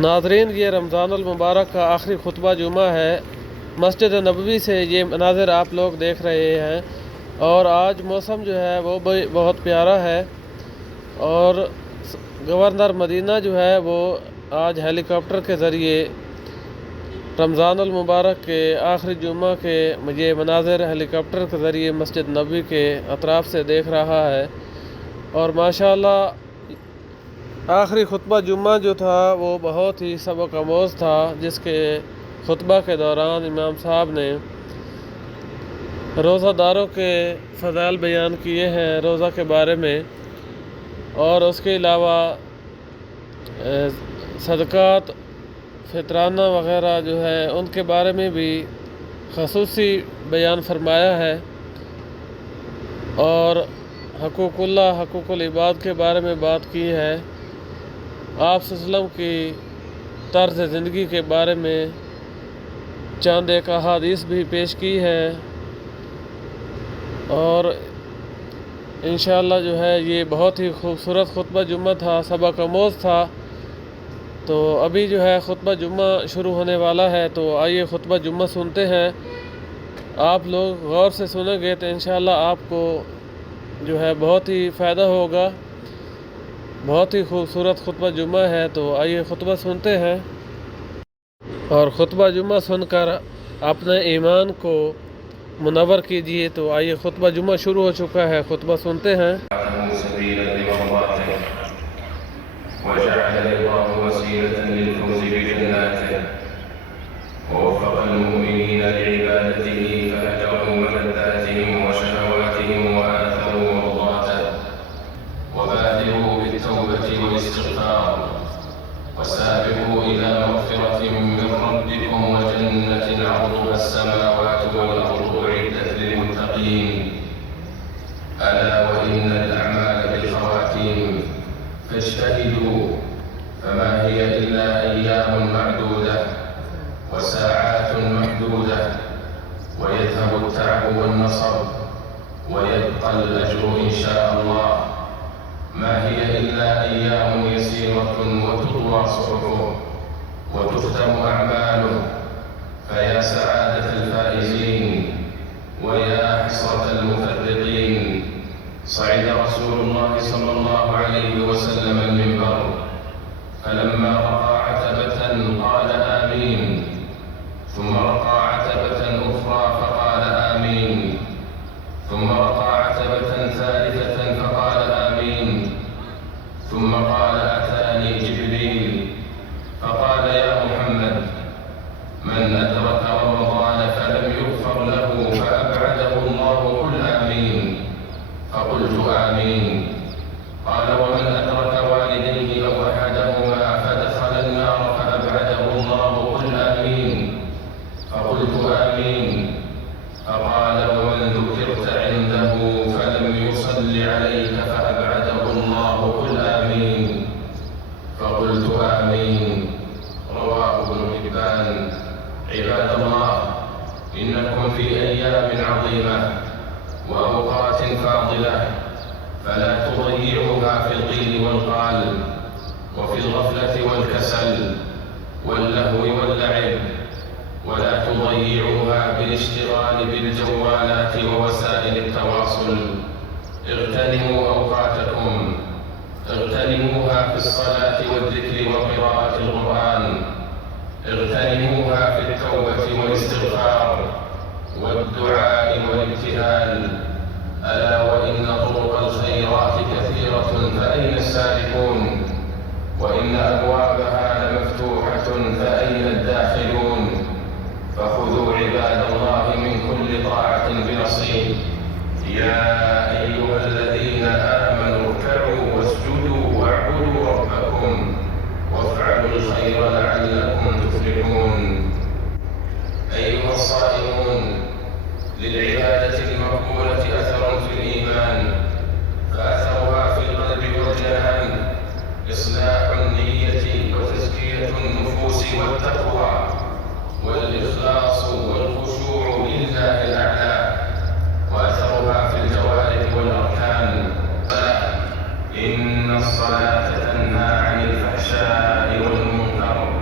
नाज़रीन, ये रमज़ानुल मुबारक का आखिरी खुतबा जुमा है। मस्जिद नबवी से ये मनाज़िर आप लोग देख रहे हैं। और आज मौसम जो है वो बहुत प्यारा है। और गवर्नर मदीना जो है वो आज हेलीकॉप्टर के ज़रिए रमज़ानुल मुबारक के आखिरी जुमा के ये मनाज़िर हेलीकॉप्टर के ज़रिए मस्जिद नबवी के अतराफ़ से देख रहा है। और माशाअल्लाह आखिरी खुतबा जुम्मा जो था वो बहुत ही सबक आमोज़ था, जिसके खुतबा के दौरान इमाम साहब ने रोज़ादारों के फ़ज़ाइल बयान किए हैं रोज़ा के बारे में। और उसके अलावा सदक़ात फ़ितराना वग़ैरह जो है उनके बारे में भी ख़ुसूसी बयान फरमाया है। और हक़ूक़ुल्लाह हक़ूक़ुल इबाद के बारे में बात की है। आप सल्लल्लाहु की तर्ज़ ज़िंदगी के बारे में चंद एक अहादीस भी पेश की है। और इंशाअल्लाह जो है ये बहुत ही खूबसूरत खुतबा जुम्मा था, सबक आमोज़ था। तो अभी जो है खुतबा जुम्मा शुरू होने वाला है, तो आइए खुतबा जुम्मा सुनते हैं। आप लोग गौर से सुनेंगे तो इंशाअल्लाह आपको जो है बहुत ही फ़ायदा होगा। बहुत ही खूबसूरत खुतबा जुम्मा है, तो आइए खुतबा सुनते हैं। और खुतबा जुम्मा सुनकर अपने ईमान को मुनव्वर कीजिए। तो आइए खुतबा जुम्मा शुरू हो चुका है, खुतबा सुनते हैं। وسابقوا إلى مغفرة من ربكم وجنة عرضها السماوات والأرض أعدت للمتقين ألا وإن الأعمال بالخواتيم فاجتهدوا فما هي إلا أيام معدودة وساعات محدودة ويذهب التعب والنصب ويبقى الأجر إن شاء الله. ما هي إلا أيام يسيرة وتطوى صحفه وتختم أعماله. فيا سعادة الفائزين ويا حسرة المفرطين. صعد رسول الله صلى الله عليه وسلم المنبر فلما رقى عتبة قال آمين، ثم رقى عتبة أخرى فقال آمين، ثم رقى عتبة ثالثة فقال آمين، ثم قال أتاني جبريل فقال يا محمد من أدرك رمضان فلم يغفر له فأبعده الله قل آمين. فقلت آمين. قال ومن أدرك والديه أو أحدهما فدخل النار فأبعده الله قل آمين. فقلت آمين. فقال ومن ذكرت عنده فلم يصل عليك فأبعده الله قل آمين. فقلت آمين. رواه ابن حبان. عباد الله، إنكم في أيام عظيمة وأوقات فاضلة، فلا تضيعوها في القيل والقال وفي الغفلة والكسل واللهو واللعب، ولا تضيعوها بالاشتغال بالجوالات ووسائل التواصل. اغتنموا أوقاتكم، اغتنموها في الصلاة والذكر وقراءة القرآن، اغتنموها في التوبة والاستغفار والدعاء والابتهال. ألا وإن طرق الخيرات كثيرة فأين السالكون؟ وإن أبوابها لمفتوحة فأين الداخلون؟ فخذوا عباد الله من كل طاعة بنصيب. يا أيها الذين آمنوا اركعوا واسجدوا واعبدوا ربكم وافعلوا الخير لعلكم تفلحون. أيها الصائمون، للعبادة المقبولة أثر في الإيمان، فأثرها في القلب والجنان إصلاح النية وتزكية النفوس والتقوى والإخلاص والخشوع لله الأعلى، وأثرها في الجوارح والأركان. إن الصلاة تنهى عن الفحشاء والمنكر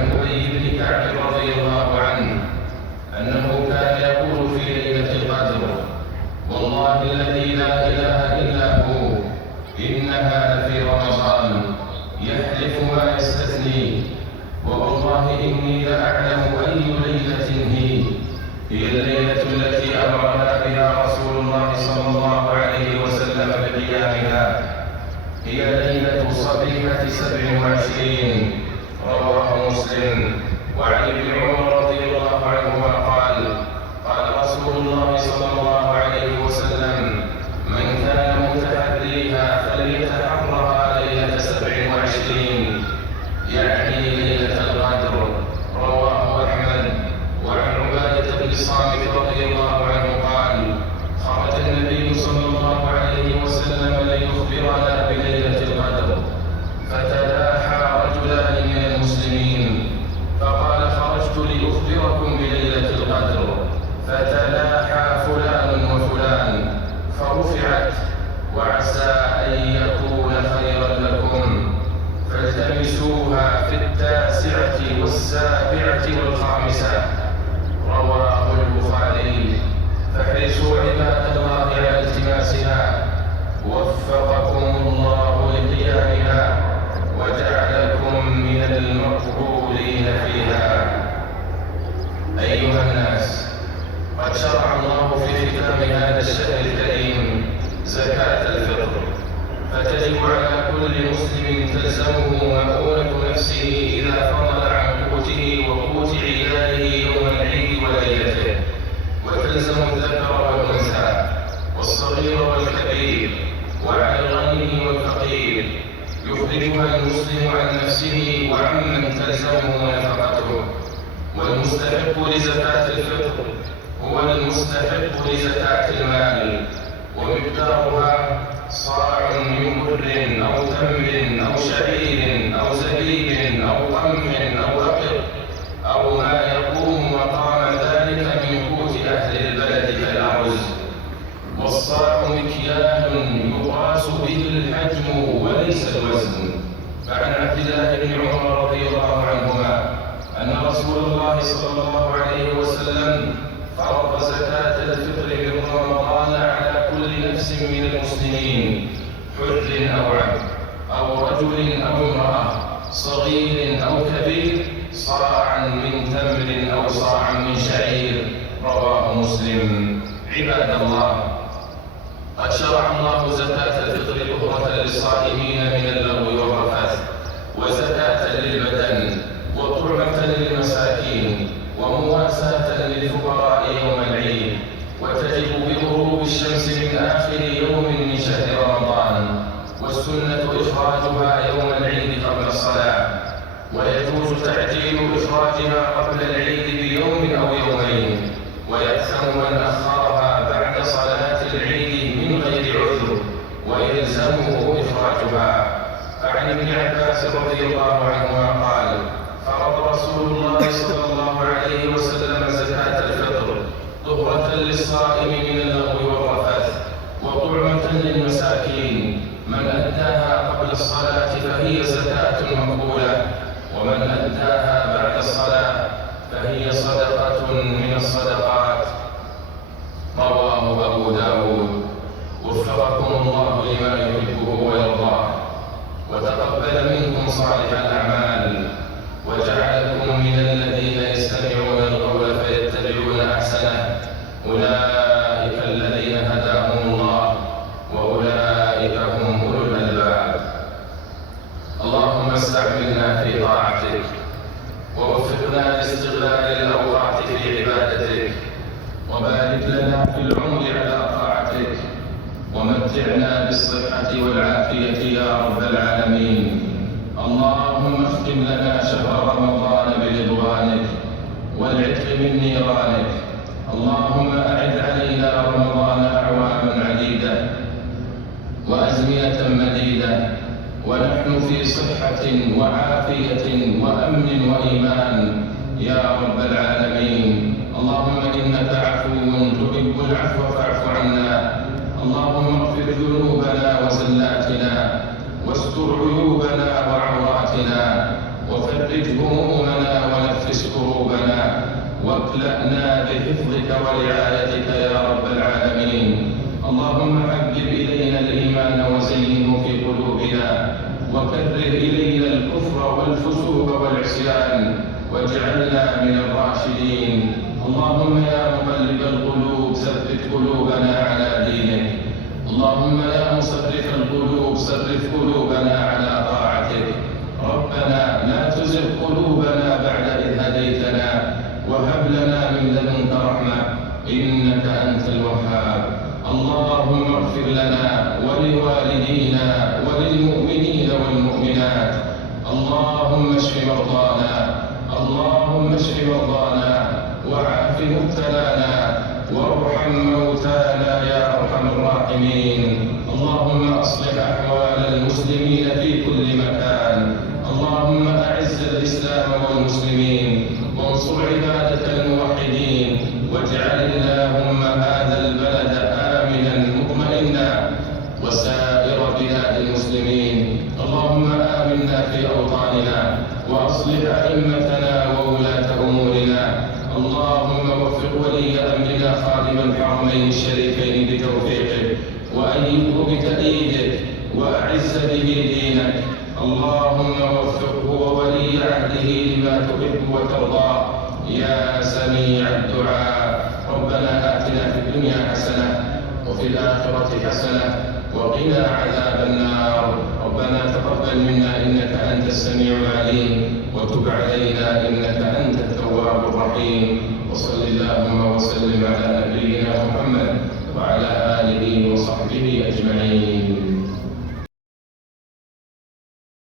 عن أبي بن كعب رضي الله عنه أنه كان يقول في ليلة القدر: والله الذي لا إله إلا هو إنها لفي رمضان، يحلف ما يستثني، ووالله إني لأعلم أي ليلة هي الليلة التي أمرنا بها رسول الله صلى الله عليه وسلم بقيامها، هي ليلة صبيحة 27. رواه مسلم. وعن ابن عمر رضي الله عنهما قال: قال رسول الله صلى الله عليه وسلم: من كان متحريها فليتحرها ليلة 27، يعني ليلة القدر. رواه أحمد. وعن عبادة بن الصامت رضي الله عنه قال: خرج النبي صلى الله عليه وسلم ليخبرنا بليلة القدر، فتلاحى رجلان من المسلمين، فقال: خرجت لأخبركم بليلة القدر، فتلاحى فلان وفلان، فرفعت: وعسى أن يكون خيرا لكم، فالتمسوها في 9 و7 و5. رواه البخاري. فاحرصوا عباد الله على التماسها، وفقكم الله لقيامها وجعلكم من المقبولين فيها. أيها الناس، قد شرع الله في ختام هذا الشهر الكريم زكاة الفطر، فتجب على كل مسلم تلزمه مؤونة نفسه إذا فضل عن قوته وقوت عياله يوم العيد وليلته، وتلزم الذكر والأنثى والصغير والكبير، وعلى الغني والفقير، يخرجها المسلم عن نفسه وعمن تلزمه نفقته. والمستحق لزكاة الفطر هو المستحق لزكاة المال، ومقدارها صاع من بر أو تمر أو شعير أو زبيب أو قمح أو أقط، أو ما يقوم مقام ذلك من قوت أهل البلد كالأرز. والصاع مكيال يقاس به الحجم وليس الوزن. فعن عبد الله بن عمر رضي الله عنهما أن رسول الله صلى الله عليه وسلم فرض زكاة الفطر من رمضان على كل نفس من المسلمين، حر أو عبد أو رجل أو امرأة، صغير أو كبير، صاعا من تمر أو صاعا من شعير. رواه مسلم. عباد الله، قد شرع الله زكاة الفطر طهرة للصائمين من اللغو والرفث، وزكاة للبدن، وطعمة للمساكين، ومواساة للفقراء يوم العيد، وتجب بغروب الشمس من آخر يوم من شهر رمضان، والسنة إخراجها يوم العيد قبل الصلاة، ويجوز تعجيل إخراجها قبل العيد بيوم أو يومين، ويأثم من أخرها بعد صلاة العيد من غير عذر ويلزمه إخراجها. فعن ابن عباس رضي الله عنهما قال: فرض رسول الله صلى الله عليه وسلم زكاة الفطر طهرة للصائم من اللغو والرفث، وطعمة للمساكين. من أداها قبل الصلاة فهي زكاة مقبولة، ومن أداها بعد الصلاة فهي صدقة من الصدقات. رواه أبو داود. وفقكم الله لما يحبه ويرضاه، وتقبل منكم صالح الأعمال، وجعلكم من الذين يستمعون القول فيتبعون أحسنه. أولئك الذين هداهم الله، وأولئك هم أولو الألباب. اللهم استعملنا في طاعتك، ووفقنا لاستغلال الأوقات في عبادتك، وبارك لنا في العمر على طاعتك، ومتعنا بالصحة والعافية يا رب العالمين. اللهم اختم لنا شهر رمضان برضوانك والعتق من نيرانك. اللهم أعد علينا رمضان أعواما عديدة وأزمنة مديدة، ونحن في صحة وعافية وأمن وإيمان يا رب العالمين. اللهم إنك عفو تحب العفو فاعف عنا. اللهم اغفر ذنوبنا وزلاتنا، واستر عيوبنا وعوراتنا، وفتح وفرج همومنا ونفس كروبنا، واكلأنا بحفظك ورعايتك يا رب العالمين. اللهم حبب إلينا الإيمان وزينه في قلوبنا، وكره إلينا الكفر والفسوق والعصيان، واجعلنا من الراشدين. اللهم يا مقلب القلوب ثبت قلوبنا على دينك. اللهم يا مصرف القلوب صرف قلوبنا على طاعتك. ربنا لا تزغ قلوبنا بعد إذ هديتنا، وهب لنا من لدنك رحمة إنك أنت الوهاب. اللهم اغفر لنا ولوالدينا وللمؤمنين والمؤمنات. اللهم اشف مرضانا، اللهم اشف مرضانا، وعاف مبتلانا، وارحم موتانا يا أرحم الراحمين. اللهم أصلح أحوال المسلمين في كل مكان. اللهم أعز الإسلام والمسلمين، وانصر عبادك الموحدين، واجعل اللهم هذا البلد آمنا مطمئنا وسائر بلاد المسلمين. اللهم آمنا في أوطاننا، وأصلح أئمتنا وولاة أمورنا. اللهم وفق ولي أمرنا خادم الحرمين الشريفين بتوفيقك، وأيده بتأييدك، وأعز به دينك. اللهم وفقه وولي عهده لما تحب وترضى يا سميع الدعاء. ربنا آتنا في الدنيا حسنة وفي الآخرة حسنة وقنا عذاب النار. ربنا تقبل منا إنك أنت السميع العليم، وتب علينا إنك أنت التواب الرحيم. وصل اللهم وسلم على نبينا محمد وعلى آله وصحبه أجمعين.